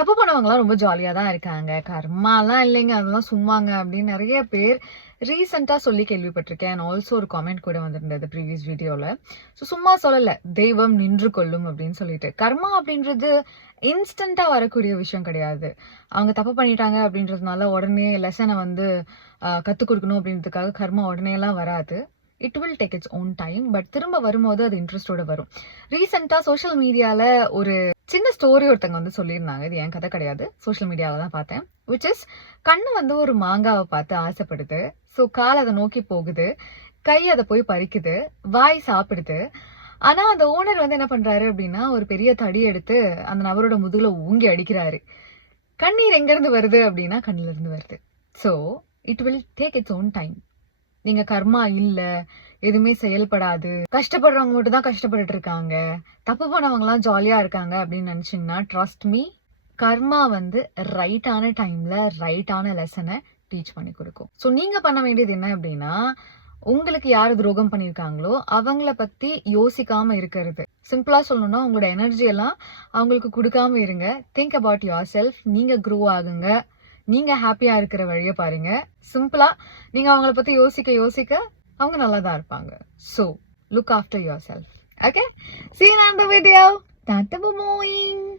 தப்பு பண்ணவங்கலாம் ரொம்ப ஜாலியா தான் இருக்காங்க. கர்மாலாம் இல்லைங்க. அதெல்லாம் சும்மாங்க அப்படின்னு நெறைய பேர் ரீசென்ட்டா சொல்லி கேள்விப்பட்டிருக்கேன். அண்ட் ஆல்சோ ஒரு காமெண்ட் கூட வந்திருந்தது ப்ரீவியஸ் வீடியோல. சும்மா சொல்லல. தெய்வம் நின்று கொள்ளும் அப்படின்னு சொல்லிட்டு. கர்மா அப்படின்றது இன்ஸ்டன்ட்டா வரக்கூடிய விஷயம் கிடையாது. அவங்க தப்பு பண்ணிட்டாங்க அப்படின்றதுனால உடனே லெசன வந்து கத்துக் குடுக்கணும் அப்படின்றதுக்காக கர்மா உடனேலாம் வராது. It will take its own time. But திரும்ப வரும்போது அது இன்ட்ரெஸ்டோட வரும். ரீசென்ட்டா சோஷியல் மீடியால ஒரு சின்ன ஸ்டோரி ஒருத்தங்க வந்து சொல்லியிருந்தாங்க. இது என் கதை கிடையாது. சோஷியல் மீடியால தான் பார்த்தேன். விச் இஸ் கண்ணு வந்து ஒரு மாங்காவை பார்த்து ஆசைப்படுது. ஸோ கால் அதை நோக்கி போகுது. கை அதை போய் பறிக்குது. வாய் சாப்பிடுது. ஆனா அந்த ஓனர் வந்து என்ன பண்றாரு அப்படின்னா ஒரு பெரிய தடி எடுத்து அந்த நபரோட முதுகுல ஊங்கி அடிக்கிறாரு. கண்ணீர் எங்க இருந்து வருது அப்படின்னா கண்ணுல இருந்து வருது. So it will take its own time. நீங்க கர்மா இல்ல, எதுவுமே செயல்படாது, கஷ்டப்படுறவங்க மட்டும் தான் கஷ்டப்பட்டுட்டு இருக்காங்க, தப்பு பண்ணவங்க எல்லாம் ஜாலியா இருக்காங்க அப்படின்னு நினைச்சீங்கன்னா ட்ரஸ்ட் மீ, கர்மா வந்து ரைட்டான டைம்ல ரைட்டான லெசனை டீச் பண்ணி கொடுக்கும். ஸோ நீங்க பண்ண வேண்டியது என்ன அப்படின்னா உங்களுக்கு யாரு துரோகம் பண்ணிருக்காங்களோ அவங்கள பத்தி யோசிக்காம இருக்கிறது. சிம்பிளா சொல்லணும்னா உங்களோட எனர்ஜி எல்லாம் அவங்களுக்கு கொடுக்காம இருங்க. Think about your self. நீங்க க்ரோ ஆகுங்க. நீங்க ஹாப்பியா இருக்கிற வழியை பாருங்க. சிம்பிளா நீங்க அவங்கள பத்தி யோசிக்க யோசிக்க அவங்க நல்லா தான் இருப்பாங்க. So look after yourself. Okay? See you in another video. Tata boing.